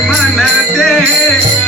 म्हणते.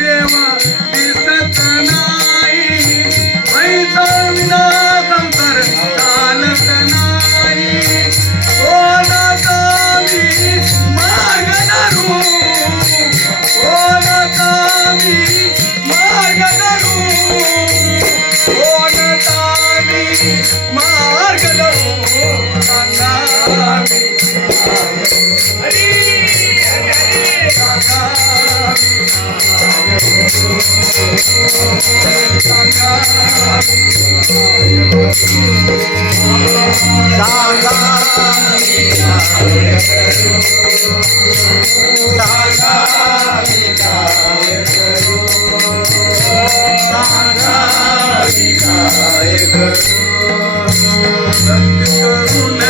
देवा करुण